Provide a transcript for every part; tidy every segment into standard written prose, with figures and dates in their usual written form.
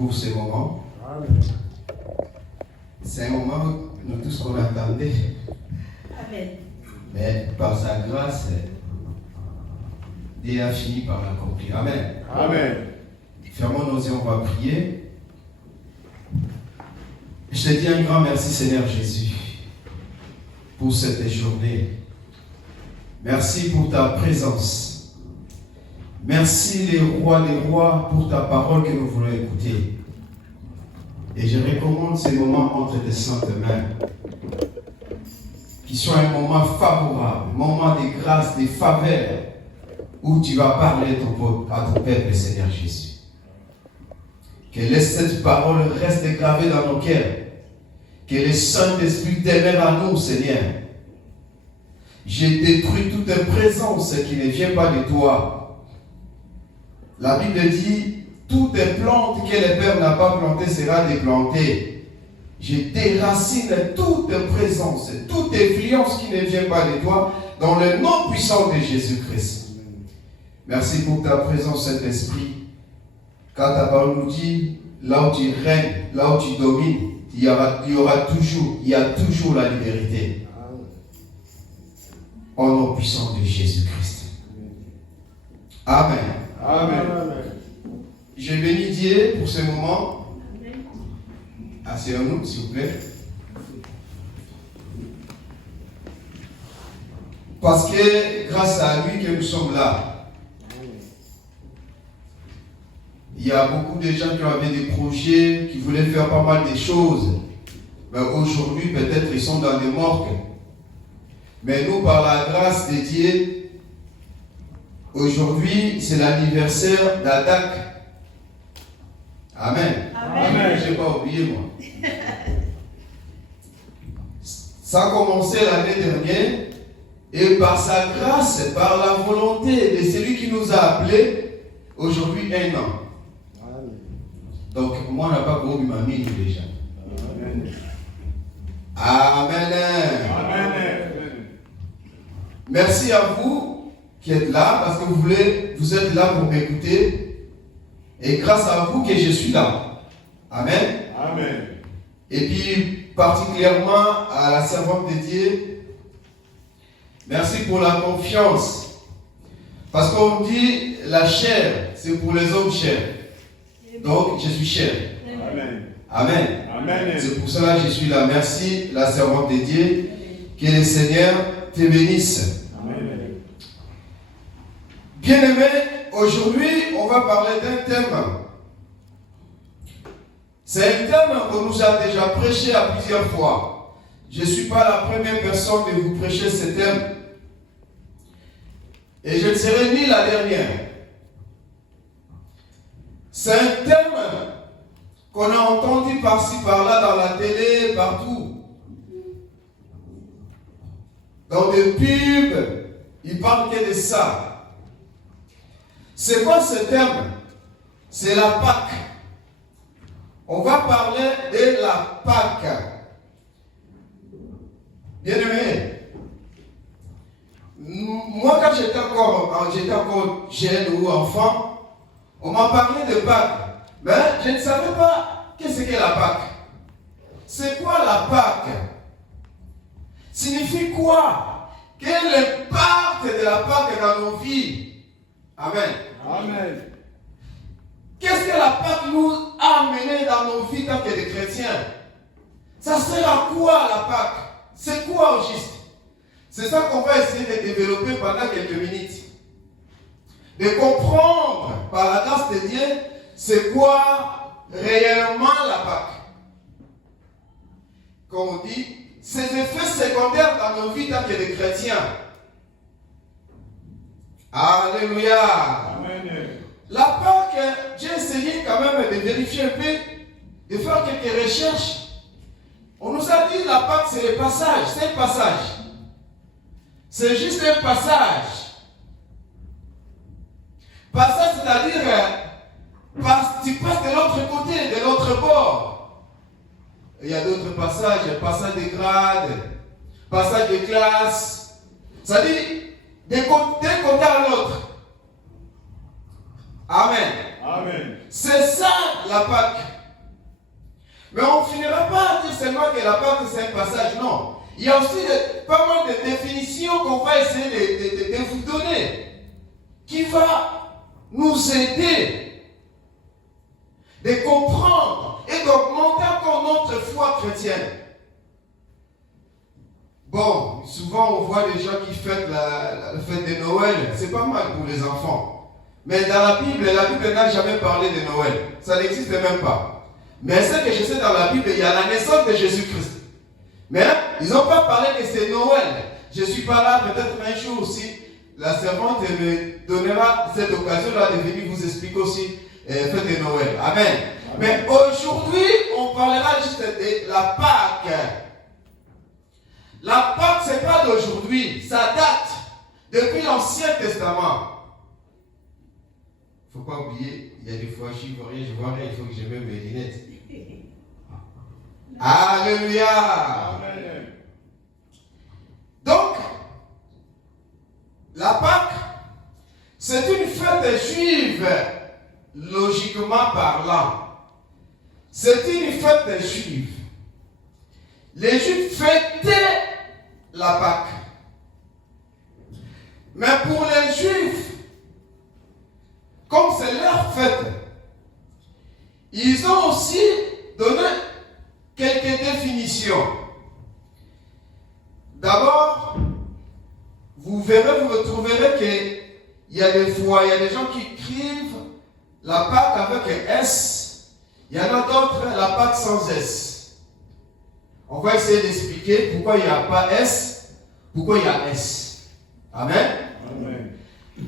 pour ce moment. Amen. C'est un moment, nous tous qu'on attendait. Amen. Mais par sa grâce, Dieu a fini par l'accomplir. Amen. Amen. Fermons nos yeux, on va prier. Je te dis un grand merci, Seigneur Jésus, pour cette journée. Merci pour ta présence. Merci les rois, pour ta parole que nous voulons écouter. Et je recommande ces moments entre tes saintes mains. Qui soit un moment favorable, un moment de grâce, de faveur, où tu vas parler à ton peuple, Seigneur Jésus. Que laisse cette parole reste gravée dans nos cœurs. Que le Saint-Esprit demeure à nous, Seigneur. Je détruis toute présence qui ne vient pas de toi. La Bible dit, toute plante que le Père n'a pas plantée sera déplantée. Je déracine toute présence, toute influence qui ne vient pas de toi, dans le nom puissant de Jésus-Christ. Merci pour ta présence, Saint-Esprit. Quand ta parole nous dit, là où tu règnes, là où tu domines, il y a toujours la liberté. Au nom puissant de Jésus-Christ. Amen. Amen. Je bénis Dieu pour ce moment. Asseyons-nous, s'il vous plaît. Parce que grâce à lui que nous sommes là. Il y a beaucoup de gens qui avaient des projets, qui voulaient faire pas mal de choses. Mais aujourd'hui, peut-être ils sont dans des morgues. Mais nous, par la grâce de Dieu, aujourd'hui, c'est l'anniversaire d'Adak. Amen. Amen. Je n'ai pas oublié, moi. Ça a commencé l'année dernière. Et par sa grâce, par la volonté de celui qui nous a appelés, aujourd'hui, 1 an. Donc, moi, on n'a pas gros ma mine déjà. Amen. Amen. Merci à vous qui êtes là, parce que vous êtes là pour m'écouter. Et grâce à vous que je suis là. Amen. Amen. Et puis, particulièrement à la servante de Dieu, merci pour la confiance. Parce qu'on dit, la chair, c'est pour les hommes chers. Donc, je suis cher. Amen. Amen. Amen. C'est pour cela que je suis là. Merci, la servante de Dieu. Que le Seigneur te bénisse. Amen. Bien-aimé, aujourd'hui, on va parler d'un thème. C'est un thème qu'on nous a déjà prêché à plusieurs fois. Je ne suis pas la première personne de vous prêcher ce thème. Et je ne serai ni la dernière. C'est un thème qu'on a entendu par-ci, par-là, dans la télé, partout. Dans des pubs, ils parlent que de ça. C'est quoi ce thème? C'est la Pâque. On va parler de la Pâque. Bien aimé, moi quand j'étais encore jeune ou enfant, on m'a parlé de Pâques, mais je ne savais pas qu'est-ce qu'est la Pâque. C'est quoi la Pâque? Signifie quoi? Quel est l'impact de la Pâque dans nos vies? Amen. Amen. Qu'est-ce que la Pâque nous a amené dans nos vies tant que des chrétiens? Ça sert à quoi la Pâque? C'est quoi au juste? C'est ça qu'on va essayer de développer pendant quelques minutes. De comprendre par la grâce de Dieu, c'est quoi réellement la Pâque. Comme on dit, ces effets secondaires dans nos vies tant que des chrétiens. Alléluia. Amen. La Pâque, j'ai essayé quand même de vérifier un peu, de faire quelques recherches. On nous a dit la Pâque c'est le passage, c'est un passage. C'est juste un passage. Passage, c'est-à-dire, tu passes de l'autre côté, de l'autre bord. Il y a d'autres passages, passage de grade, passage de classe. C'est-à-dire, d'un côté à l'autre. Amen. Amen. C'est ça la Pâque. Mais on ne finira pas à dire seulement que la Pâque c'est un passage, non. Il y a aussi pas mal de définitions qu'on va essayer de vous donner, qui va nous aider de comprendre et d'augmenter encore notre foi chrétienne. Bon, souvent on voit des gens qui fêtent la fête de Noël, c'est pas mal pour les enfants. Mais dans la Bible n'a jamais parlé de Noël. Ça n'existe même pas. Mais ce que je sais dans la Bible, il y a la naissance de Jésus-Christ. Mais ils n'ont pas parlé que c'est Noël. Je suis pas là, peut-être un jour aussi, la servante me donnera cette occasion-là de venir vous expliquer aussi fête de Noël. Amen. Mais aujourd'hui, on parlera juste de la Pâque. La Pâque, ce n'est pas d'aujourd'hui, ça date depuis l'Ancien Testament. Il ne faut pas oublier, il y a des fois, je vois rien, il faut que je mette mes lunettes. Alléluia. Amen. Donc, la Pâque, c'est une fête juive, logiquement parlant. C'est une fête juive. Les Juifs fêtaient la Pâque. Mais pour les Juifs, comme c'est leur fête, ils ont aussi donné quelques définitions. D'abord, vous retrouverez qu'il y a des fois, il y a des gens qui écrivent la Pâque avec un S, il y en a d'autres, la Pâque sans S. On va essayer d'expliquer pourquoi il n'y a pas S, pourquoi il y a S. Amen. Amen.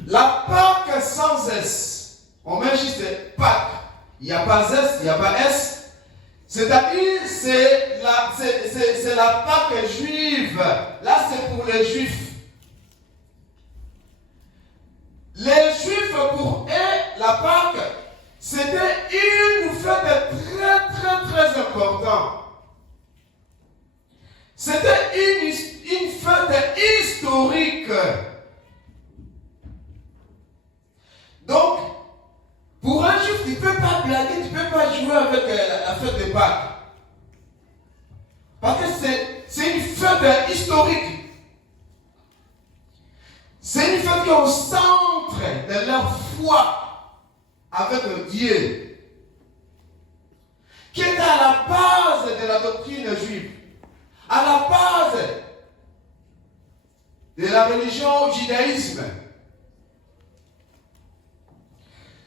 La Pâque sans S, on met juste Pâque. Il n'y a pas S, il n'y a pas S. C'est-à-dire, c'est la Pâque juive. Là, c'est pour les Juifs. Les Juifs, pour eux, la Pâque, c'était une fête très importante. C'était une fête historique. Donc, pour un Juif, tu ne peux pas blaguer, tu ne peux pas jouer avec la fête de Pâques. Parce que c'est une fête historique. C'est une fête qui est au centre de leur foi avec Dieu, qui est à la base de la doctrine juive, à la base de la religion au judaïsme.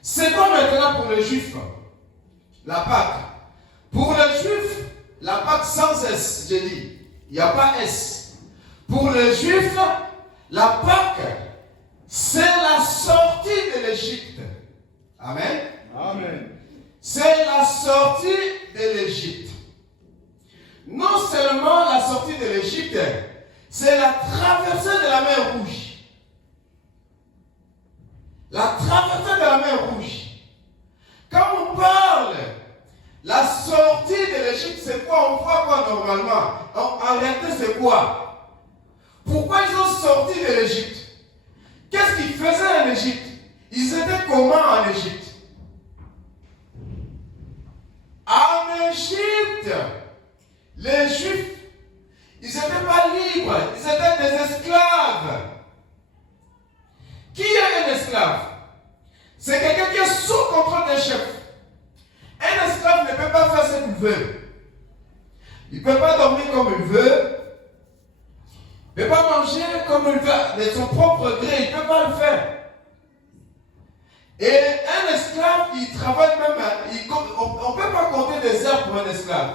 C'est pas maintenant pour les Juifs, la Pâque. Pour les Juifs, la Pâque sans S, j'ai dit. Il n'y a pas S. Pour les Juifs, la Pâque, c'est la sortie de l'Égypte. Amen. Amen. C'est la sortie de l'Égypte. Non seulement la sortie de l'Égypte, c'est la traversée de la mer Rouge. La traversée de la mer Rouge. Quand on parle, la sortie de l'Égypte, c'est quoi? On voit quoi normalement? En réalité, c'est quoi? Pourquoi ils ont sorti de l'Égypte? Qu'est-ce qu'ils faisaient en Égypte? Ils étaient comment en Égypte? En Égypte, les Juifs, ils n'étaient pas libres, ils étaient des esclaves. Qui est un esclave? C'est quelqu'un qui est sous contrôle d'un chef. Un esclave ne peut pas faire ce qu'il veut. Il ne peut pas dormir comme il veut. Il ne peut pas manger comme il veut, de son propre gré, il ne peut pas le faire. Et un esclave, il travaille même, on ne peut pas compter des heures pour un esclave.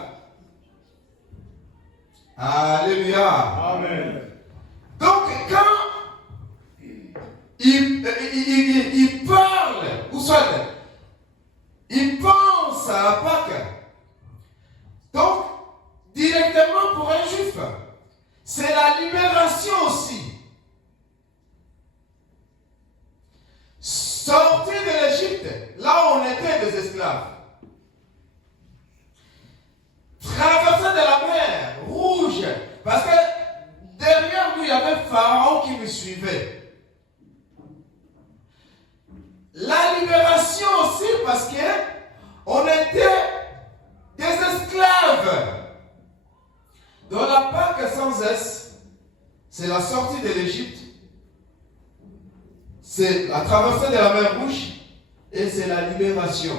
Alléluia. Amen. Donc, quand il parle, ou soit il pense à la Pâque, donc, directement pour un Juif, c'est la libération aussi. Sortir de l'Égypte, là où on était des esclaves. Traverser de la mer Rouge, parce que derrière nous, il y avait Pharaon qui me suivait. La libération aussi, parce que on était c'est la sortie de l'Égypte, c'est la traversée de la mer Rouge et c'est la libération.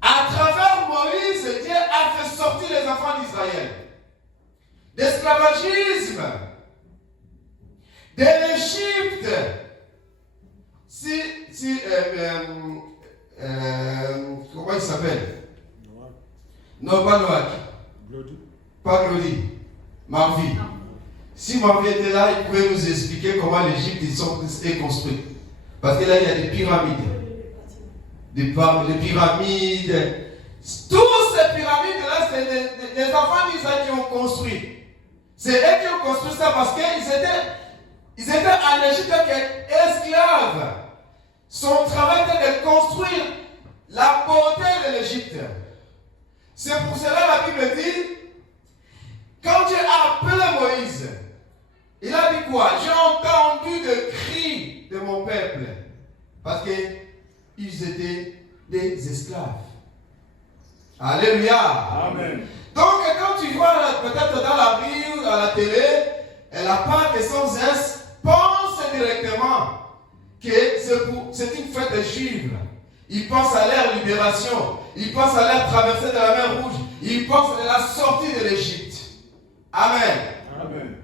À travers Moïse, Dieu a fait sortir les enfants d'Israël d'esclavagisme, de l'Égypte. Comment il s'appelle? Non, pas Noack. Pas Glody. Marvi. Si Marvi était là, il pouvait nous expliquer comment l'Égypte est construite. Parce que là, il y a des pyramides. Des pyramides. Toutes ces pyramides-là, c'est les enfants d'Israël qui ont construit. C'est eux qui ont construit ça parce qu'ils étaient en Égypte esclaves. Son travail était de construire la beauté de l'Égypte. C'est pour cela que la Bible dit, quand Dieu a appelé Moïse, il a dit quoi? J'ai entendu le cri de mon peuple. Parce qu'ils étaient des esclaves. Alléluia. Amen. Donc quand tu vois peut-être dans la rue ou à la télé, la part de sans S, pense directement que c'est une fête de juive. Il pense à leur libération. Il pense à leur traversée de la mer Rouge. Il pense à la sortie de l'Égypte. Amen. Amen.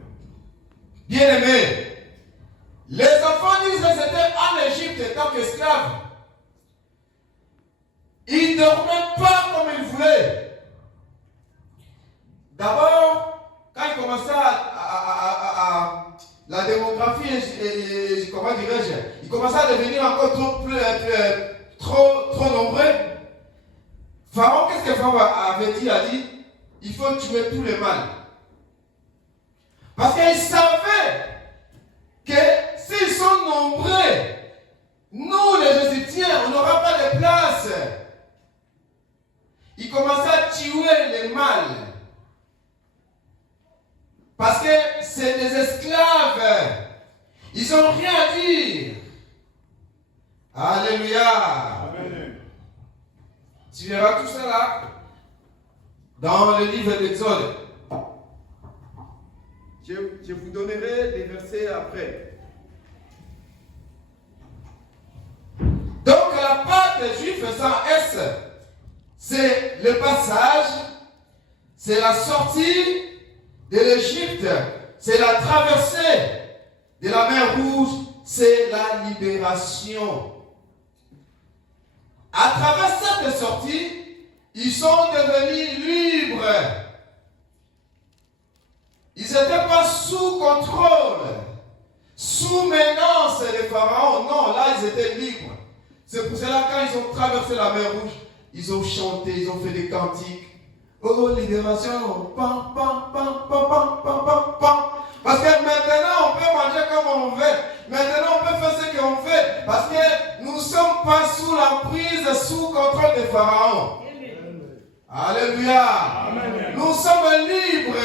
Bien-aimés, les enfants d'Israël étaient en Égypte en tant qu'esclaves. Ils ne dormaient pas comme ils voulaient. D'abord, quand ils commençaient à la démographie, comment dirais-je, ils commençaient à devenir encore trop nombreux. Pharaon, qu'est-ce que Pharaon avait dit? Il a dit, il faut tuer tous les mâles. Parce qu'il savait que s'ils sont nombreux, nous les Égyptiens, on n'aura pas de place. Il commençait à tuer les mâles. Parce que c'est des esclaves. Ils n'ont rien à dire. Alléluia. Amen. Tu verras tout ça là dans le livre d'Exode. Je vous donnerai les versets après. Donc la Pâque juive sans S, c'est le passage, c'est la sortie de l'Égypte, c'est la traversée de la mer Rouge, c'est la libération. À travers cette sortie, ils sont devenus libres. Ils n'étaient pas sous contrôle, sous menace des pharaons. Non, là, ils étaient libres. C'est pour cela, quand ils ont traversé la mer Rouge, ils ont chanté, ils ont fait des cantiques. Oh, libération, pam, pam, pam, pam, pam, pam, pam, pam. Parce que maintenant, on peut manger comme on veut. Maintenant, on peut faire ce qu'on veut. Parce que nous ne sommes pas sous l'emprise, sous contrôle des pharaons. Alléluia. Amen. Nous sommes libres.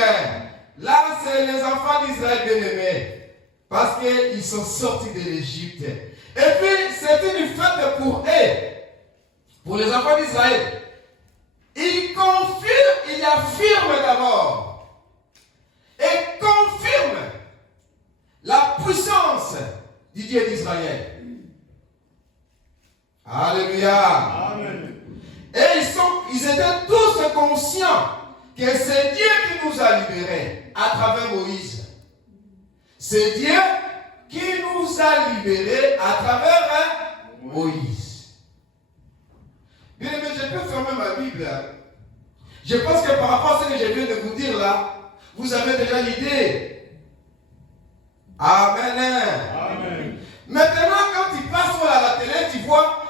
Là, c'est les enfants d'Israël bien-aimés. Parce qu'ils sont sortis de l'Égypte. Et puis, c'était une fête pour eux. Pour les enfants d'Israël. Ils confirment, ils affirment d'abord. Et confirment la puissance du Dieu d'Israël. Alléluia. Amen. Et ils étaient tous conscients que c'est Dieu qui nous a libérés à travers Moïse. C'est Dieu qui nous a libérés à travers Moïse. Bien aimé, je peux fermer ma Bible. Je pense que par rapport à ce que je viens de vous dire là, vous avez déjà l'idée. Amen. Amen. Maintenant, quand tu passes à la télé, tu vois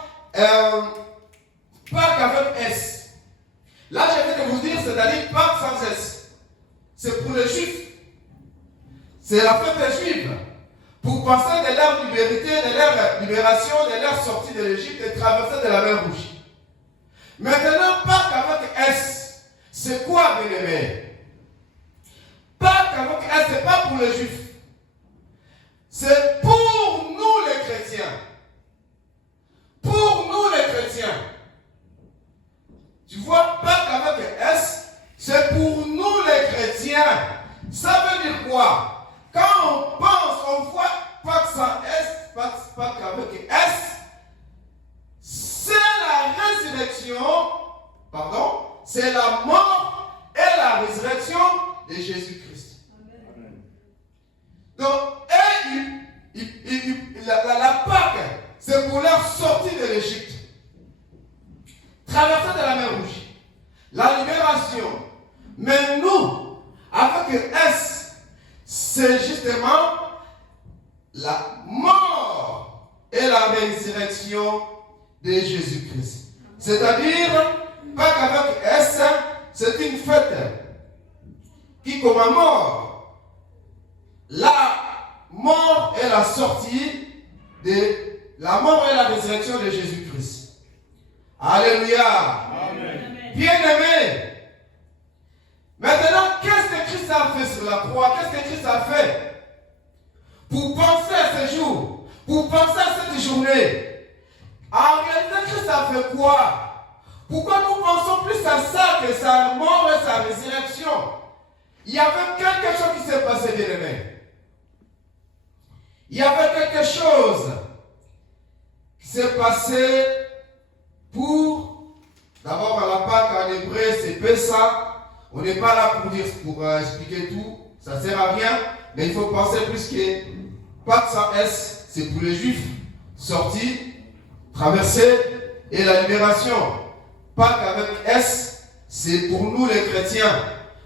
Pâques avec S. Là, je viens de vous dire, c'est-à-dire Pâques sans S. C'est pour les Juifs. C'est la fête juive. Pour penser de leur liberté, de leur libération, de leur sortie de l'Égypte et traverser de la mer Rouge. Maintenant, Pâques avec S. C'est quoi, bien-aimé? Pâques avec S, ce n'est pas pour les Juifs. C'est pour nous les chrétiens. Pour nous les chrétiens. Tu vois, Pâques avec S, c'est pour nous les chrétiens. c'est la mort et la résurrection de Jésus-Christ. Donc, la Pâque, c'est pour leur sortie de l'Égypte. Traverser de la mer Rouge. La libération. Mais nous, avec S, c'est justement la mort et la résurrection de Jésus-Christ. C'est-à-dire, pas qu'avec S, c'est une fête qui commémore la mort et la sortie de la mort et la résurrection de Jésus-Christ. Alléluia. Amen. Bien-aimés, maintenant, qu'est-ce que Christ a fait sur la croix? Qu'est-ce que Christ a fait pour penser à ce jour, pour penser à cette journée? En réalité, Christ a fait quoi? Pourquoi nous pensons plus à ça que sa mort et sa résurrection? Il y avait quelque chose qui s'est passé, bien-aimés. Il y avait quelque chose qui s'est passé pour, d'abord à la Pâque en hébreu, c'est Pessa. On n'est pas là pour expliquer tout, ça ne sert à rien, mais il faut penser plus que Pâque sans S, c'est pour les Juifs, sortie, traversée et la libération. Pâque avec S, c'est pour nous les chrétiens,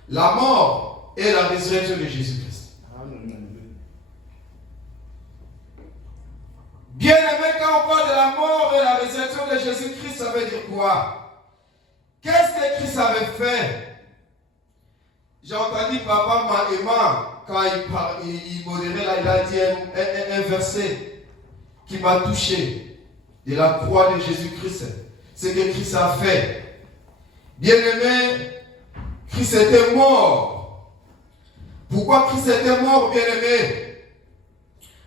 la mort et la résurrection de Jésus-Christ. Bien-aimé, quand on parle de la mort et la résurrection de Jésus-Christ, ça veut dire quoi? Qu'est-ce que Christ avait fait? J'ai entendu Papa Mahema, quand il modérait là, il a dit un verset qui m'a touché de la croix de Jésus-Christ. C'est que Christ a fait. Bien-aimé, Christ était mort. Pourquoi Christ était mort, bien-aimé?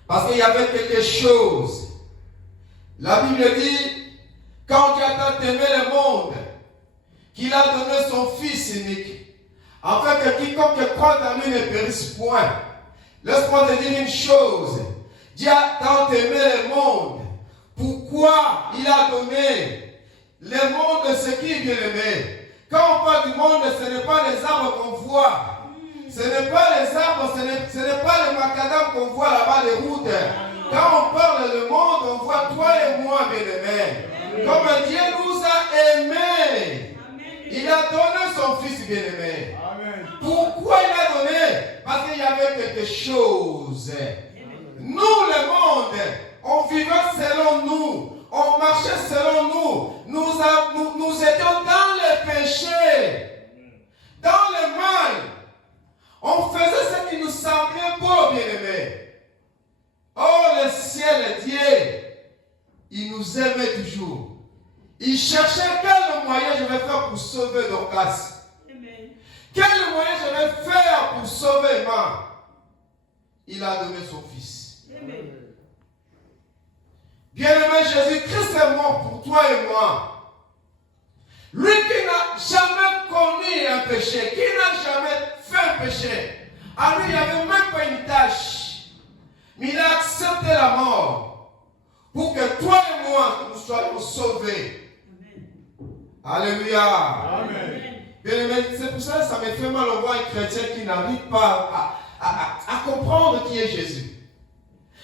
Parce qu'il y avait quelque chose. La Bible dit, quand Dieu a tant aimé le monde, qu'il a donné son Fils unique, afin que quiconque croit en lui ne périsse point. Laisse-moi te dire une chose. Dieu a tant aimé le monde. Pourquoi il a donné le monde ce qui est bien aimé? Quand on parle du monde, ce n'est pas les arbres qu'on voit. Ce n'est pas les arbres, ce n'est pas les macadam qu'on voit là-bas, les routes. Quand on parle du monde, on voit toi et moi, bien-aimé. Comme Dieu nous a aimés. Il a donné son Fils bien-aimé. Pourquoi il a donné? Parce qu'il y avait quelque chose. Nous, le monde, on vivait selon nous. On marchait selon nous. Nous étions dans le péché. Dans le mal. On faisait ce qui nous semblait beau, bien-aimé. Oh, le ciel et Dieu, il nous aimait toujours. Il cherchait quel moyen je vais faire pour sauver Dorcas. Quel moyen je vais faire pour sauver Emma. Il a donné son Fils. Bien-aimé, Jésus-Christ est mort pour toi et moi. Lui qui n'a jamais connu un péché, qui n'a jamais fait un péché. À lui, il n'y avait même pas une tâche. Mais il a accepté la mort pour que toi et moi, nous soyons sauvés. Amen. Alléluia. Amen. Bien-aimé, c'est pour ça que ça me fait mal au voir un chrétien qui n'arrive pas à comprendre qui est Jésus.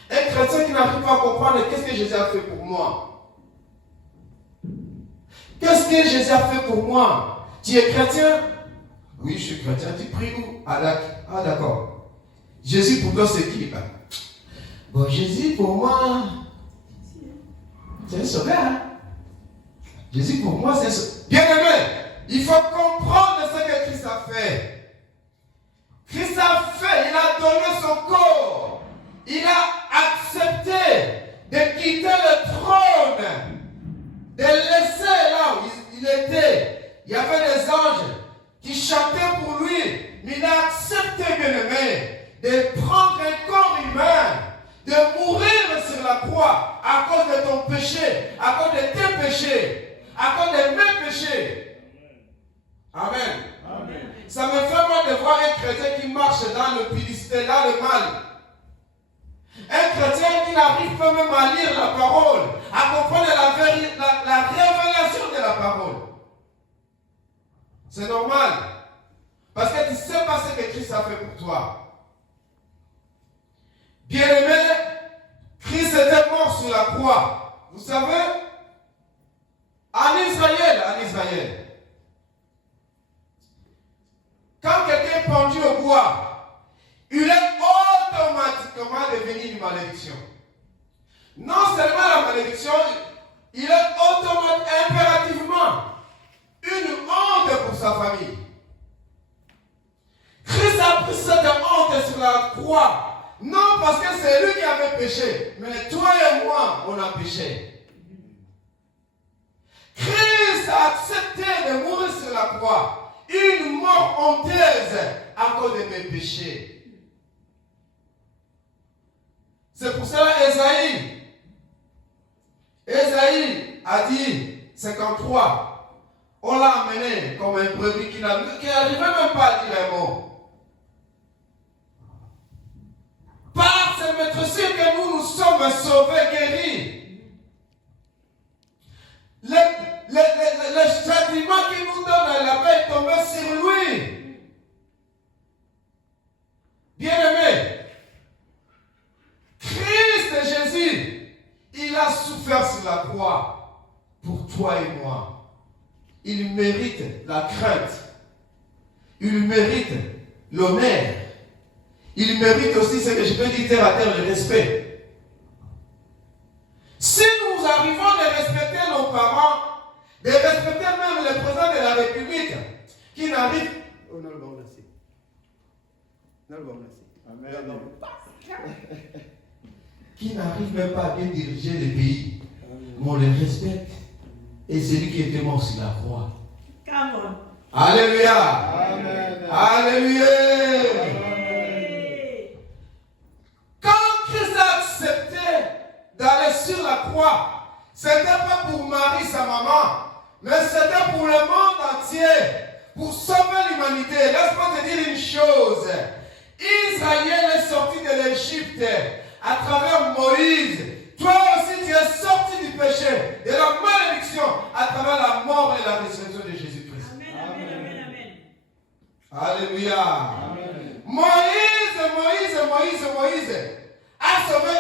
Un chrétien qui n'arrive pas à comprendre qu'est-ce que Jésus a fait pour moi. Qu'est-ce que Jésus a fait pour moi? Tu es chrétien? Oui, je suis chrétien. Tu pries où? Ah, d'accord. Jésus pour toi, c'est qui? Bon, Jésus pour moi, c'est un sauveur. Hein? Jésus pour moi, c'est un sauveur. Bien-aimé, il faut comprendre ce que Christ a fait. Christ a fait, il a donné son corps. Il a accepté de quitter le trône, de laisser là où il était. Il y avait des anges qui chantaient pour lui, mais il a accepté, bien-aimé, de prendre un corps humain, de mourir sur la croix à cause de ton péché, à cause de tes péchés, à cause de mes péchés. Amen. Amen. Ça me fait mal de voir un chrétien qui marche dans le publicité, dans le mal. Un chrétien qui n'arrive pas même à lire la parole, parole. C'est normal. Parce que tu ne sais pas ce que Christ a fait pour toi. Bien-aimé, Christ était mort sur la croix. Vous savez, en Israël, quand quelqu'un est pendu au bois, il est automatiquement devenu une malédiction. Non seulement la malédiction, il est impérativement une honte pour sa famille. Christ a pris cette honte sur la croix. Non parce que c'est lui qui avait péché, mais toi et moi, on a péché. Christ a accepté de mourir sur la croix. Une mort honteuse à cause de mes péchés. C'est pour cela Ésaïe a dit 53. On l'a amené comme un brebis qui n'arrivait même pas à dire un mot. Par cette maîtrise que nous sommes sauvés, guéris. Le châtiment qui nous donne la paix est tombé sur lui. Bien-aimé, Christ Jésus, il a souffert sur la croix pour toi et moi. Il mérite la crainte. Il mérite l'honneur. Il mérite aussi ce que je peux dire terre à terre, le respect. Si nous arrivons à respecter nos parents, de respecter même le président de la République, qui n'arrive... Oh non, le bon, merci. Non, le bon, merci. Amen. Qui n'arrive même pas à bien diriger le pays. Mais on le respecte. Et c'est lui qui était mort sur la croix. Come on. Alléluia. Amen. Alléluia. Hey. Quand Christ a accepté d'aller sur la croix, ce n'était pas pour Marie, sa maman, mais c'était pour le monde entier, pour sauver l'humanité. Laisse-moi te dire une chose. Israël est sorti de l'Égypte à travers Moïse. Toi aussi, tu es sorti du péché, de la malédiction, à travers la mort et la résurrection de Jésus-Christ. Amen, amen, amen. Alléluia. Amen. Moïse a sauvé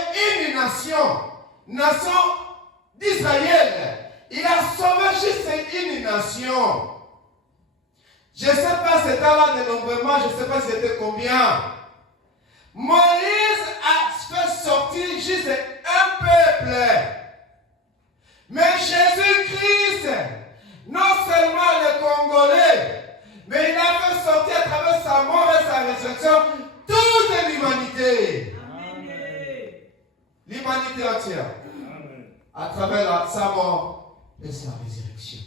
une nation d'Israël. Il a sauvé juste une nation. Je ne sais pas c'était là de nombrement, je ne sais pas c'était combien. Moïse a fait sortir juste un peuple. Mais Jésus-Christ, non seulement les Congolais, mais il a fait sortir à travers sa mort et sa résurrection toute l'humanité. Amen. L'humanité entière. Amen. À travers sa mort et sa résurrection.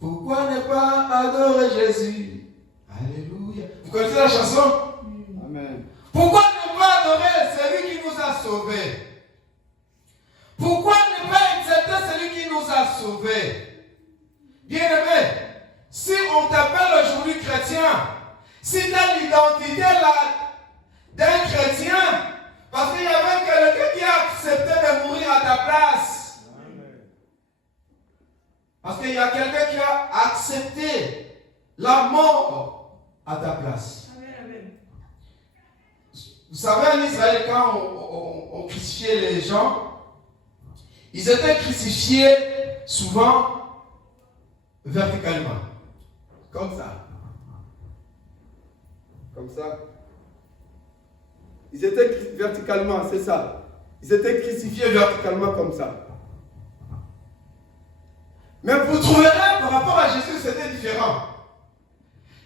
Pourquoi ne pas adorer Jésus? Alléluia. Vous connaissez la chanson? Amen. Pourquoi ne pas adorer celui qui nous a sauvés? Pourquoi ne pas accepter celui qui nous a sauvés? Bien-aimé, si on t'appelle aujourd'hui chrétien, si tu as l'identité d'un chrétien, parce qu'il y avait quelqu'un qui a accepté de mourir à ta place. Amen. Parce qu'il y a quelqu'un qui a accepté la mort à ta place. Amen, amen. Vous savez, en Israël, quand on crucifiait les gens, ils étaient crucifiés souvent verticalement. Comme ça. Comme ça. Ils étaient verticalement, c'est ça. Ils étaient crucifiés verticalement comme ça. Mais vous trouverez, par rapport à Jésus, c'était différent.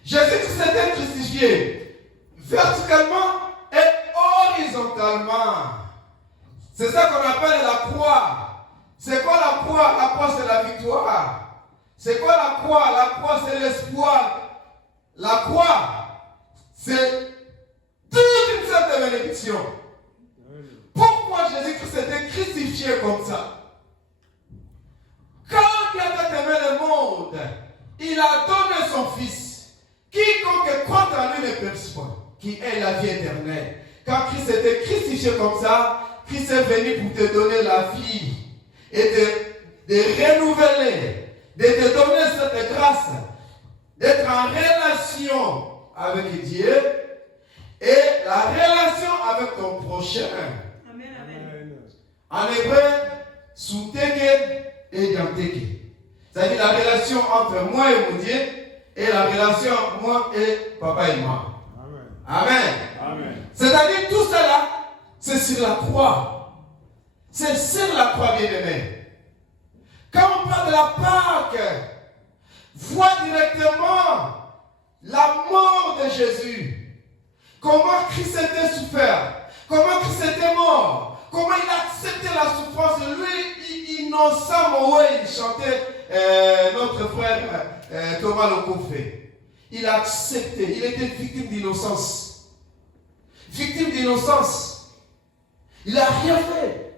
Jésus s'était crucifié verticalement et horizontalement. C'est ça qu'on appelle la croix. C'est quoi la croix? La croix, c'est la victoire. C'est quoi la croix? La croix, c'est l'espoir. La croix, c'est toute une sorte de bénédiction. Pourquoi Jésus-Christ était crucifié comme ça? Quand il a aimé le monde, il a donné son Fils. Quiconque croit en lui ne périsse point, qui est la vie éternelle. Quand Christ était crucifié comme ça, Christ est venu pour te donner la vie et de renouveler, de te donner cette grâce, d'être en relation avec Dieu et la relation avec ton prochain. Amen, amen. En hébreu, souteke et dianteke. C'est-à-dire la relation entre moi et mon Dieu et la relation entre moi et papa et moi. Amen. Amen. C'est-à-dire tout cela, c'est sur la croix. C'est sur la croix, bien-aimé. Quand on parle de la Pâque, vois directement la mort de Jésus. Comment Christ était souffert. Comment Christ était mort. Comment il a accepté la souffrance. Lui, innocent, il chantait notre frère Thomas Lokofé. Il a accepté. Il était victime d'innocence. Victime d'innocence. Il n'a rien fait.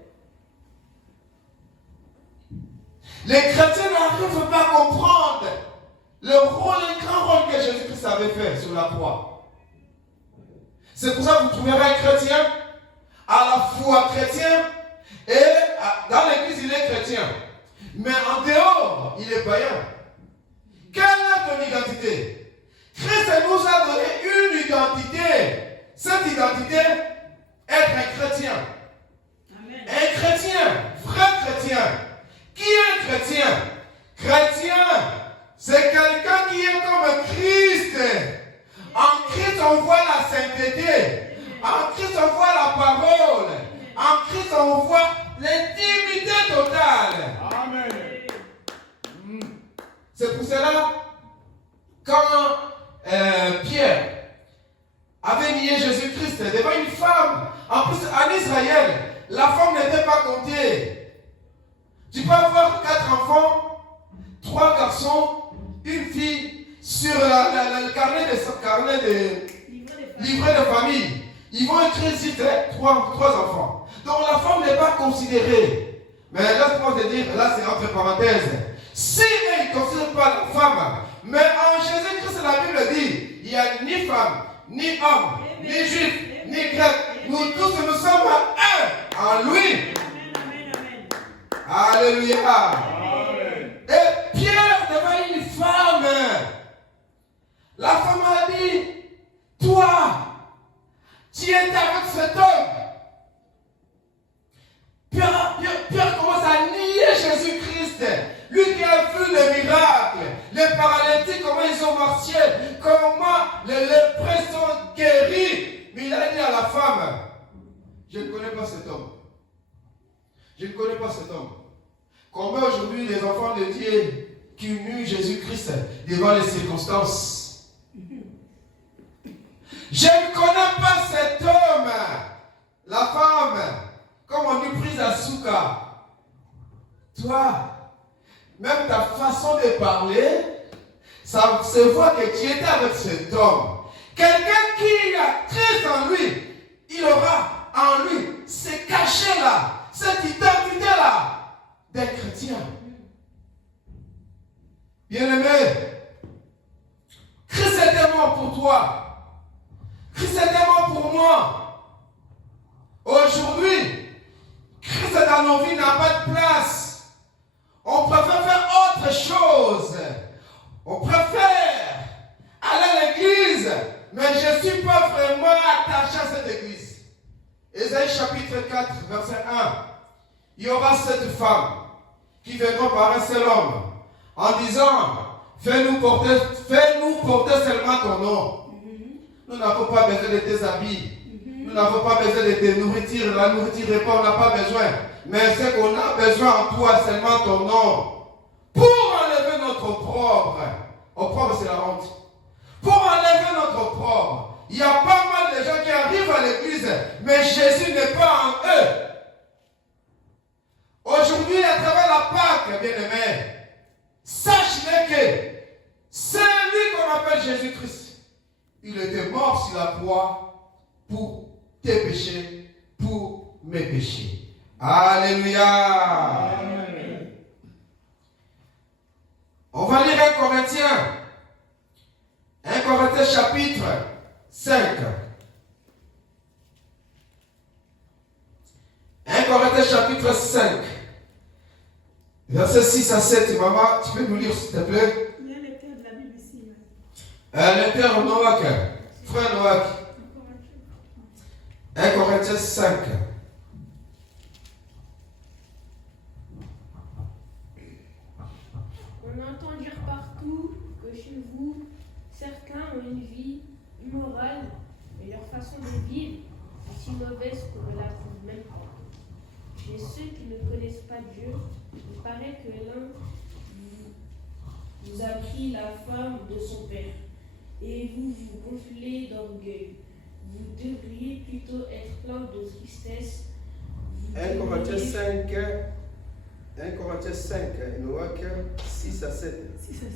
Les chrétiens n'arrivent pas à comprendre le grand rôle que Jésus-Christ avait fait sur la croix. C'est pour ça que vous trouverez un chrétien, à la fois chrétien, et dans l'église il est chrétien. Mais en dehors, il est païen. Quelle est ton identité? Christ nous a donné une identité. Cette identité, être un chrétien. Amen. Un chrétien, vrai chrétien. Qui est chrétien? Chrétien, c'est quelqu'un qui est comme Christ. En Christ, on voit la sainteté. En Christ, on voit la parole. En Christ, on voit l'intimité totale. Amen. C'est pour cela, quand Pierre avait nié Jésus-Christ devant une femme, en plus en Israël, la femme n'était pas comptée. Tu peux avoir 4 enfants, 3 garçons, une fille sur le carnet de livret de famille. Ils vont écrire ici 3 enfants. Donc la femme n'est pas considérée. Mais laisse-moi te dire, là c'est entre parenthèses. Si ils ne considèrent pas la femme, mais en Jésus-Christ, la Bible dit, il n'y a ni femme, ni homme, ni juif, ni grec. Nous tous, nous sommes un en lui. Alléluia. Amen. Et Pierre devant une femme. La femme a dit, toi, tu étais avec cet homme. Pierre commence à nier Jésus-Christ. Lui qui a vu les miracles, les paralytiques, comment ils ont marché, comment les lépreux sont guéris. Mais il a dit à la femme, je ne connais pas cet homme. Je ne connais pas cet homme. Combien aujourd'hui les enfants de Dieu qui nient Jésus-Christ devant les circonstances? Je ne connais pas cet homme. La femme, comme on dit, prise à souka. Toi, même ta façon de parler, ça se voit que tu étais avec cet homme. Quelqu'un qui a Christ en lui, il aura en lui ce cachet-là, cette identité-là d'être chrétien. Bien-aimé, Christ était mort pour toi. Christ était mort pour moi. Aujourd'hui, Christ dans nos vies n'a pas de place. On préfère faire autre chose. On préfère aller à l'église, mais je ne suis pas vraiment attaché à cette église. Ésaïe chapitre 4, verset 1. Il y aura cette femme qui viendra par un seul homme en disant, fais-nous porter seulement ton nom. Nous n'avons pas besoin de tes habits. Nous n'avons pas besoin de tes nourritures. La nourriture n'est pas, on n'a pas besoin. Mais c'est qu'on a besoin en toi seulement ton nom. Pour enlever notre opprobre. Opprobre, c'est la honte. Pour enlever notre opprobre. Il y a pas mal de gens qui arrivent à l'église, mais Jésus n'est pas en eux. Aujourd'hui, à travers la Pâque, bien-aimé, sache-le que c'est lui qu'on appelle Jésus-Christ. Il était mort sur la croix pour tes péchés, pour mes péchés. Alléluia. Amen. On va lire 1 Corinthiens. 1 Corinthiens chapitre 5. 1 Corinthiens chapitre 5. Verset versets 6 à 7, maman, tu peux nous lire s'il te plaît? Il y a les terres de la Bible ici. Lecteur Noack, frère Noack. 1 Corinthiens 5. On entend dire partout que chez vous, certains ont une vie immorale et leur façon de vivre est si mauvaise qu'on ne la trouve même pas. Chez ceux qui ne connaissent pas Dieu, il paraît que l'un vous a pris la femme de son père et vous vous gonflez d'orgueil. Vous devriez plutôt être plein de tristesse. 1 Corinthiens 5, 1 Corinthiens 5, Noack 6 à 7. 6 à 7.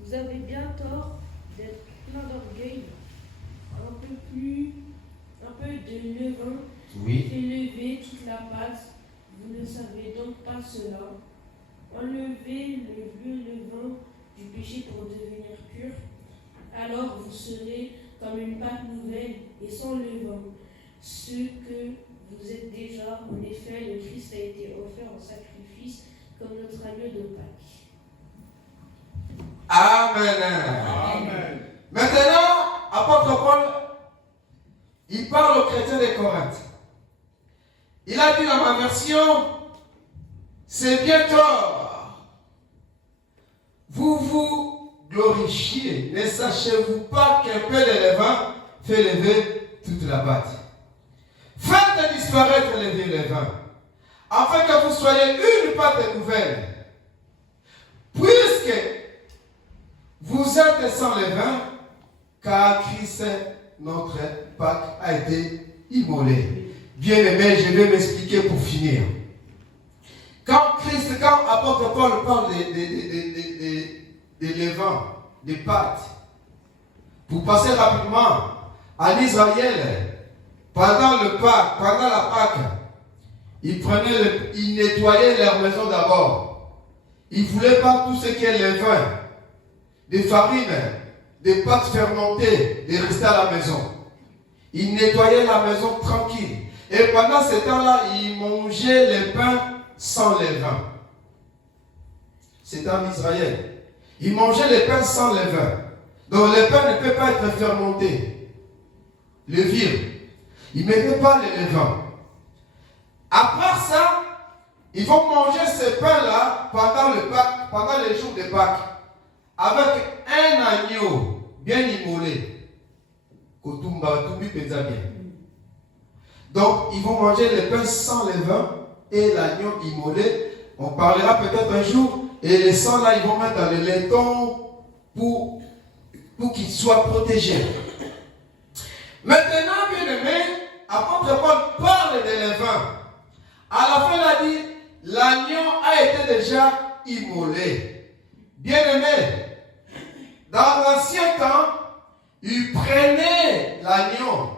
Vous avez bien tort d'être plein d'orgueil. Un peu de levain Oui. fait lever toute la pâte. Vous ne savez donc pas cela. Enlevez le vieux levain du péché pour devenir pur. Alors vous serez comme une pâte nouvelle et sans levain. Ce que vous êtes déjà, en effet, le Christ a été offert en sacrifice comme notre agneau de Pâques. Amen. Amen. Maintenant, apôtre Paul, il parle aux chrétiens de Corinthe. Il a dit dans ma version, c'est bien tort. Vous vous glorifiez. Ne sachez-vous pas qu'un peu de levain fait lever toute la pâte? Faites disparaître le vieux levain, afin que vous soyez une pâte nouvelle. Puisque vous êtes sans levain, car Christ, notre Pâque, a été immolé. Bien aimé, je vais m'expliquer pour finir. Quand apôtre Paul parle des levains, des pâtes, pour passer rapidement en Israël, pendant la Pâque, ils nettoyaient leur maison d'abord. Ils ne voulaient pas tout ce qui est levain, des farines, des pâtes fermentées, de rester à la maison. Ils nettoyaient la maison tranquille. Et pendant ce temps-là, ils mangeaient les pains sans levain. C'était en Israël. Ils mangeaient les pains sans levain. Donc le pain ne peut pas être fermenté. Le vieux. Ils ne mettaient pas le levain. Après ça, ils vont manger ces pains-là pendant les jours de Pâques. Avec un agneau bien immolé. Donc, ils vont manger les pains sans levain et l'agneau immolé. On parlera peut-être un jour. Et les sangs là, ils vont mettre dans le laiton pour qu'ils soient protégés. Maintenant, bien aimé, apôtre Paul parle de levain. À la fin, il a dit, l'agneau a été déjà immolé. Bien aimé, dans l'ancien temps, ils prenaient l'agneau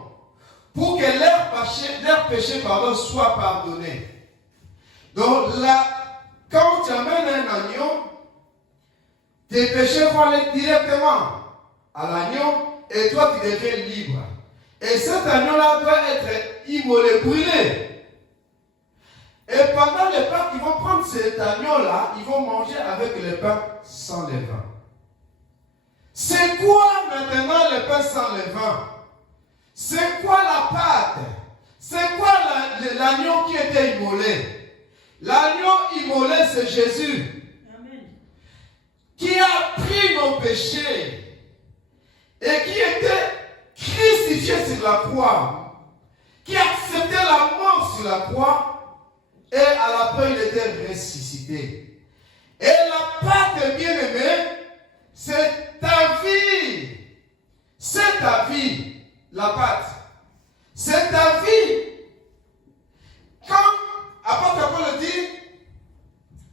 pour que leur péché soit pardonné. Donc là, quand tu amènes un agneau, tes péchés vont aller directement à l'agneau et toi tu deviens libre. Et cet agneau-là doit être immolé, brûlé. Et pendant les Pâques, ils vont prendre cet agneau-là, ils vont manger avec le pain sans levain. C'est quoi maintenant le pain sans levain? C'est quoi la pâte? C'est quoi l'agneau qui était immolé? L'agneau immolé, c'est Jésus. Amen. Qui a pris nos péchés et qui était crucifié sur la croix, qui a accepté la mort sur la croix et à la fin il était ressuscité. Et la pâte bien-aimée, c'est ta vie. C'est ta vie, la pâte. C'est ta vie. Quand apôtre Paul dit,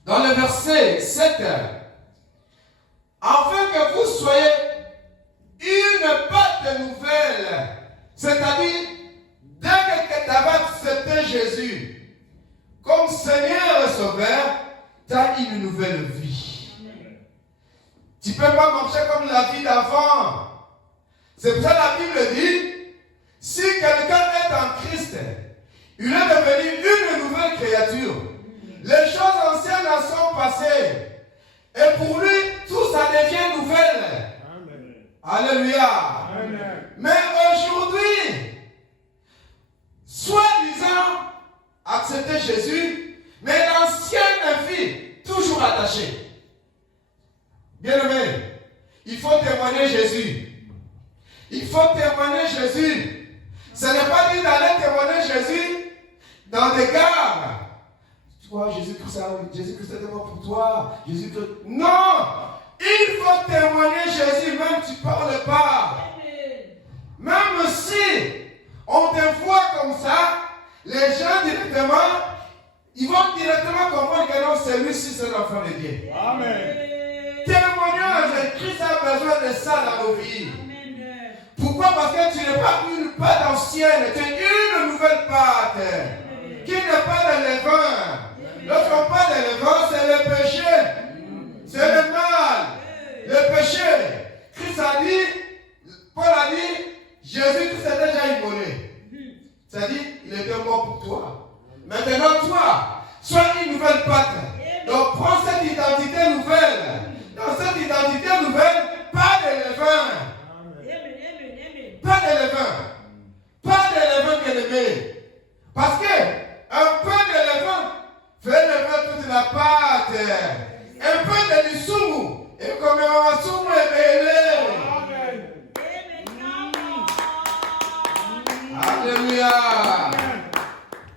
dans le verset 7, afin que vous soyez une pâte nouvelle, c'est-à-dire, dès que tu avais accepté Jésus comme Seigneur et Sauveur, tu as une nouvelle vie. Tu ne peux pas marcher comme la vie d'avant. C'est pour ça que la Bible dit, si quelqu'un est en Christ, Il est devenu une nouvelle créature. Les choses anciennes en sont passées. Et pour lui, tout ça devient nouvelle. Amen. Alléluia. Amen. Mais aujourd'hui, soi-disant, accepter Jésus, mais l'ancienne vie, toujours attachée. Bien-aimé, il faut témoigner Jésus. Il faut témoigner Jésus. Ce n'est pas dit d'aller témoigner Jésus dans des gares. Tu vois, Jésus-Christ est mort pour toi. Jésus-Christ. Non! Il faut témoigner Jésus, même si tu ne parles pas. Même si on te voit comme ça, les gens directement, ils vont directement comprendre que non, celui-ci, c'est l'enfant de Dieu. Amen. Témoignage, Christ a besoin de ça dans nos vies. Amen. Pourquoi? Parce que tu n'es pas une pâte ancienne, tu es une nouvelle pâte qui n'est pas de levain. Lorsqu'on parle de levain, c'est le péché, c'est le mal, le péché. Christ a dit, Paul a dit, Jésus-Christ est déjà immolé. C'est-à-dire, il était mort pour toi. Maintenant, toi, sois une nouvelle pâte. Donc, prends cette identité nouvelle. Dans cette identité nouvelle, pas de levain. Pas de levain. Pas de levain, bien-aimé. Parce que un peu de levain fait lever toute la pâte. Un peu de l'issoumou. Et comme un soumou est belé. Amen. Alléluia.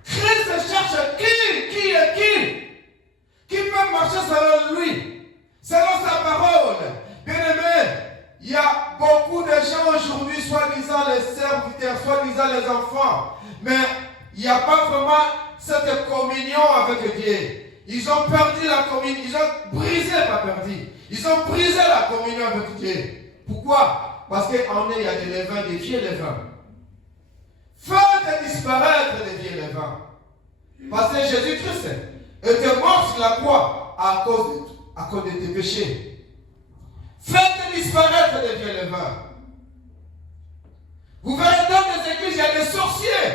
Christ cherche qui est qui peut marcher selon lui, selon sa parole. Bien-aimé, il y a beaucoup de gens aujourd'hui, soi-disant les serviteurs, soi-disant les enfants, mais il n'y a pas vraiment cette communion avec Dieu. Ils ont perdu la communion, ils ont brisé, pas perdu, ils ont brisé la communion avec Dieu. Pourquoi? Parce qu'en est, il y a des levains, des vieux levains. Faites disparaître les vieux levains. Parce que Jésus-Christ était mort sur la croix à cause de tes péchés. Faites disparaître les vieux levains. Vous verrez dans les églises, il y a des sorciers,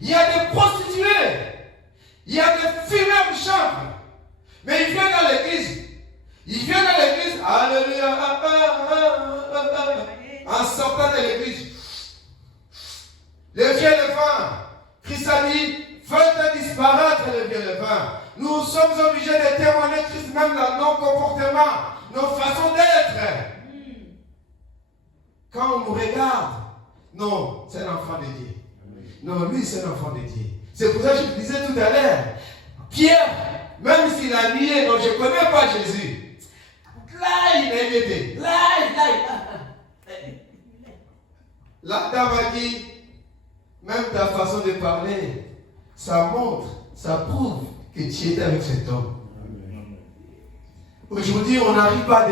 il y a des prostituées, il y a des fumeurs de chambre. Mais ils viennent dans l'église. Ils viennent dans l'église. Alléluia. En sortant de l'église. Les vieux levains. Christ a dit, faites disparaître les vieux levains. Nous sommes obligés de témoigner Christ même dans nos comportements, nos façons d'être. Quand on nous regarde, non, c'est l'enfant de Dieu. Non, lui, c'est l'enfant de Dieu. C'est pour ça que je vous disais tout à l'heure, Pierre, même s'il a nié, donc je ne connais pas Jésus. Là, il est aidé. Là. La dame a dit, même ta façon de parler, ça montre, ça prouve que tu étais avec cet homme. Aujourd'hui, on n'arrive pas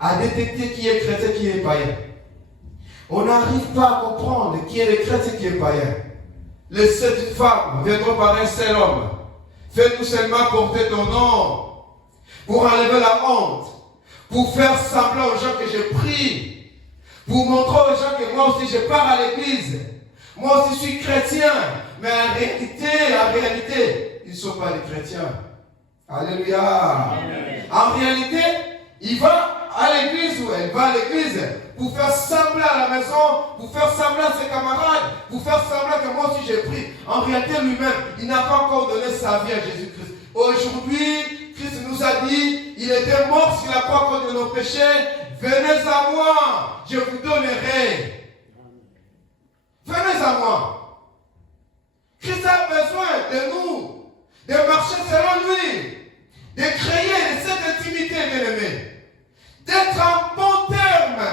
à détecter qui est chrétien, qui est païen. On n'arrive pas à comprendre qui est le chrétien, qui est païen. Les 7 femmes viendront par un seul homme. Fais-nous seulement porter ton nom pour enlever la honte, pour faire semblant aux gens que je prie, pour montrer aux gens que moi aussi je pars à l'église. Moi aussi je suis chrétien, mais en réalité, ils ne sont pas des chrétiens. Alléluia. Amen. En réalité, il va à l'église ou elle va à l'église pour faire semblant à la maison, pour faire semblant à ses camarades, pour faire semblant que moi aussi j'ai pris. En réalité, lui-même, il n'a pas encore donné sa vie à Jésus-Christ. Aujourd'hui, Christ nous a dit, il était mort sur la croix contre nos péchés. Venez à moi, je vous donnerai. Venez à moi. Christ a besoin de nous, de marcher selon lui, de créer cette intimité, bien-aimé, d'être en bon terme,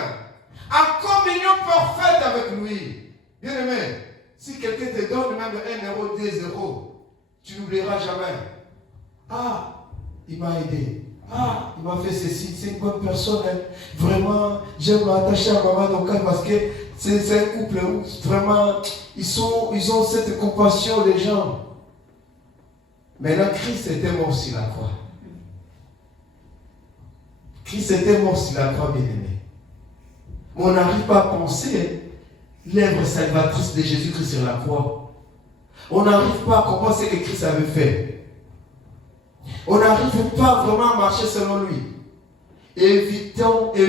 en communion parfaite avec lui. Bien-aimé, si quelqu'un te donne même 1 euro, 2 euros, tu n'oublieras jamais. Ah, il m'a aidé. Ah, il m'a fait ceci, c'est une bonne personne. Hein. Vraiment, j'aime m'attacher à Maman Doka parce que c'est un couple où vraiment, ils ont cette compassion des gens. Mais là, Christ était mort sur la croix. Christ était mort sur la croix, bien-aimé. Mais on n'arrive pas à penser l'œuvre salvatrice de Jésus-Christ sur la croix. On n'arrive pas à comprendre ce que Christ avait fait. On n'arrive pas vraiment à marcher selon lui. Évitons le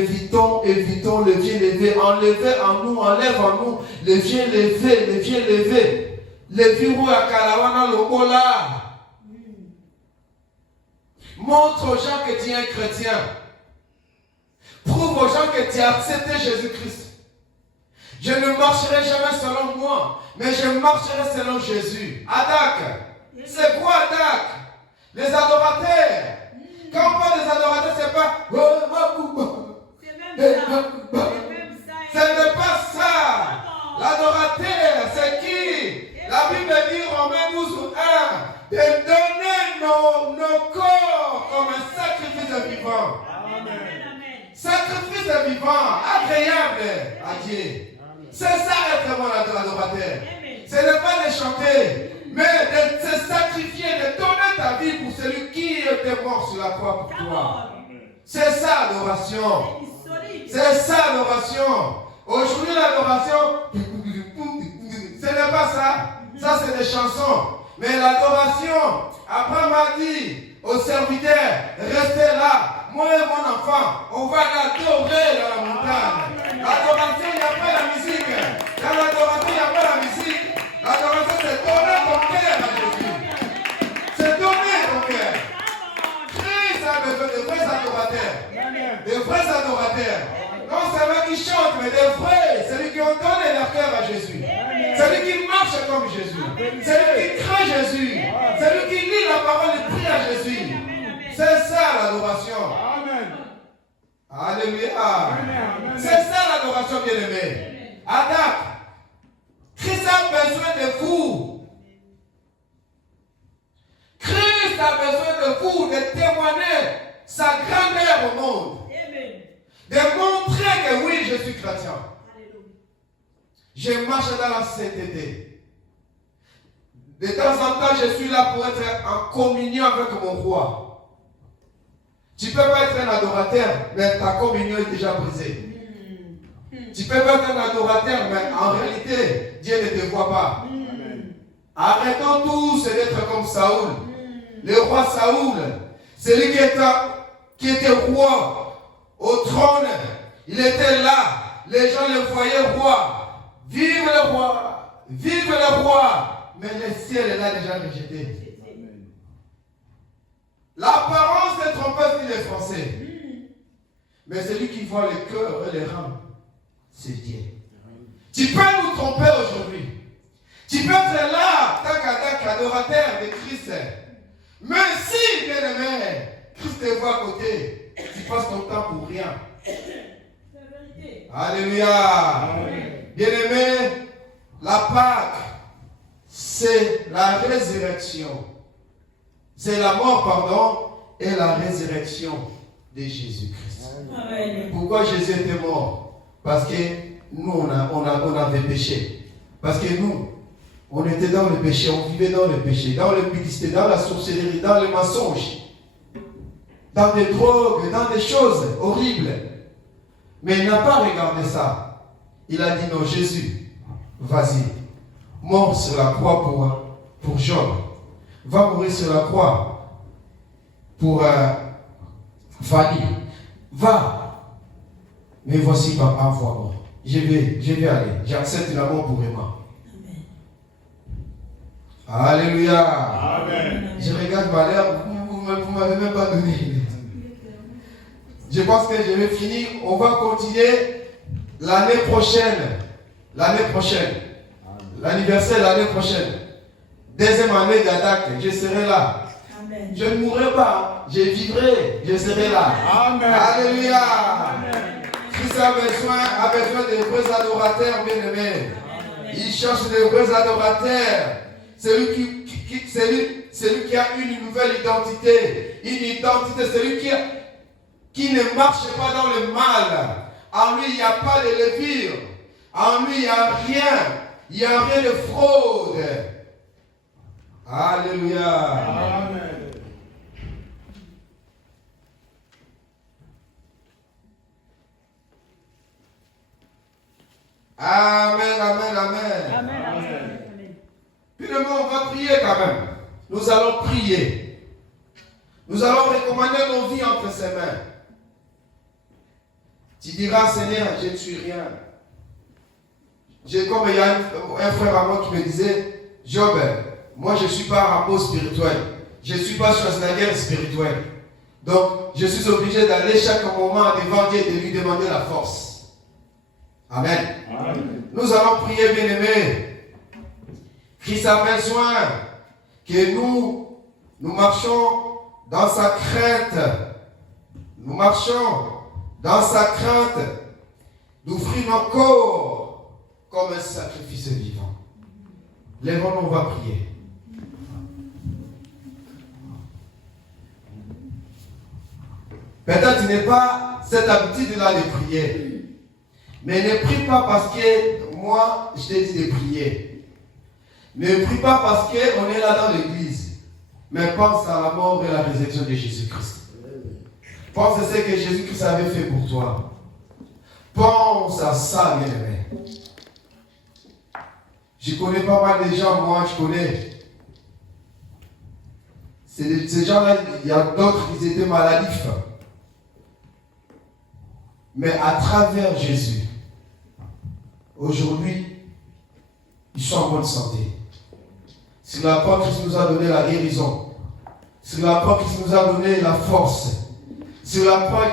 vieux levé. Enlevez en nous, enlève en nous le vieux levé. Le vieux à Kalawana Lokola. Montre aux gens que tu es un chrétien. Prouve aux gens que tu as accepté Jésus-Christ. Je ne marcherai jamais selon moi, mais je marcherai selon Jésus. Adak. C'est quoi Adak? Les adorateurs. Quand on parle des adorateurs, c'est pas. Ce n'est pas ça. L'adorateur, c'est qui? La Bible dit, Romains 12:1, de donner nos corps comme un sacrifice vivant. Sacrifice vivant, agréable à Dieu. C'est ça être vraiment l'adorateur. Ce n'est pas de chanter, mais de se sacrifier, de donner ta vie pour celui qui était mort sur la croix pour toi. C'est ça l'adoration. C'est ça l'adoration. Aujourd'hui l'adoration, ce n'est pas ça. Ça c'est des chansons. Mais l'adoration, Abraham a dit aux serviteurs, restez là. Moi et mon enfant, on va l'adorer dans la montagne. L'adoration, il n'y a pas la musique. Dans l'adoration, il n'y a pas la musique. L'adoration, c'est donner ton cœur à Jésus. C'est donner ton cœur. Christ a besoin de vrais adorateurs. De vrais adorateurs. Non seulement qui chantent, mais des vrais. Celui qui ont donné leur cœur à Jésus. Celui qui marche comme Jésus. Celui qui craint Jésus. Celui qui lit la parole et prie à Jésus. C'est ça l'adoration. Amen. Alléluia. C'est ça l'adoration, bien-aimé. Adam, Christ a besoin de vous. Christ a besoin de vous de témoigner sa grandeur au monde. De montrer que oui, je suis chrétien. Je marche dans la sainteté. De temps en temps, je suis là pour être en communion avec mon roi. Tu ne peux pas être un adorateur, mais ta communion est déjà brisée. Tu peux pas être un adorateur, mais en réalité, Dieu ne te voit pas. Arrêtons tous d'être comme Saoul. Le roi Saoul, celui qui était roi au trône, il était là. Les gens le voyaient roi. Vive le roi! Vive le roi! Mais le ciel est là déjà rejeté. L'apparence est trompeuse dit les Français. Mais celui qui voit le cœur et les reins, c'est Dieu. Tu peux nous tromper aujourd'hui. Tu peux être là, adorateur de Christ. Mais si, bien aimé, Christ te voit à côté, tu passes ton temps pour rien. Alléluia. Bien aimé, la Pâque, c'est la résurrection. C'est la mort, pardon, et la résurrection de Jésus-Christ. Pourquoi Jésus était mort? Parce que nous, on avait péché. Parce que nous, on était dans le péché, on vivait dans le péché, dans l'impureté, dans la sorcellerie, dans le mensonge, dans des drogues, dans des choses horribles. Mais il n'a pas regardé ça. Il a dit non, Jésus, vas-y, mort sur la croix pour Job. Va mourir sur la croix pour Fanny. Va. Mais voici, papa, envoie-moi. Je vais aller. J'accepte la mort pour Emma. Alléluia. Amen. Je regarde ma l'air, vous ne m'avez même pas donné. Je pense que je vais finir. On va continuer l'année prochaine. L'année prochaine. L'anniversaire l'année prochaine. Deuxième année d'Adak, je serai là. Amen. Je ne mourrai pas, je vivrai, je serai là. Amen. Alléluia. Amen. Christ a besoin de vrais adorateurs, bien-aimés. Il cherche de vrais adorateurs. Celui qui a une nouvelle identité. Une identité, celui qui ne marche pas dans le mal. En lui, il n'y a pas de levure. En lui, il n'y a rien. Il n'y a rien de fraude. Alléluia. Amen. Amen, amen, amen. Amen. Amen. Puis demain, on va prier quand même. Nous allons prier. Nous allons recommander nos vies entre ses mains. Tu diras, Seigneur, je ne suis rien. Comme il y a un frère à moi qui me disait, Job, moi je ne suis pas Rambo spirituel. Je ne suis pas Schwarzenegger spirituel. Donc, je suis obligé d'aller chaque moment devant Dieu et de lui demander la force. Amen. Amen. Nous allons prier, bien-aimés. Christ a besoin que nous marchions dans sa crainte. Nous marchions dans sa crainte d'offrir nos corps comme un sacrifice vivant. Lèvons-nous, on va prier. Peut-être tu n'as pas cette habitude-là de prier. Mais ne prie pas parce que moi, je t'ai dit de prier. Ne prie pas parce qu'on est là dans l'église. Mais pense à la mort et la résurrection de Jésus-Christ. Pense à ce que Jésus-Christ avait fait pour toi. Pense à ça, bien-aimé. Je connais pas mal de gens, moi, je connais. Ces gens-là, il y a d'autres qui étaient maladifs. Mais à travers Jésus, aujourd'hui, ils sont en bonne santé. C'est la croix qui nous a donné la guérison. C'est la croix qui nous a donné la force. C'est la croix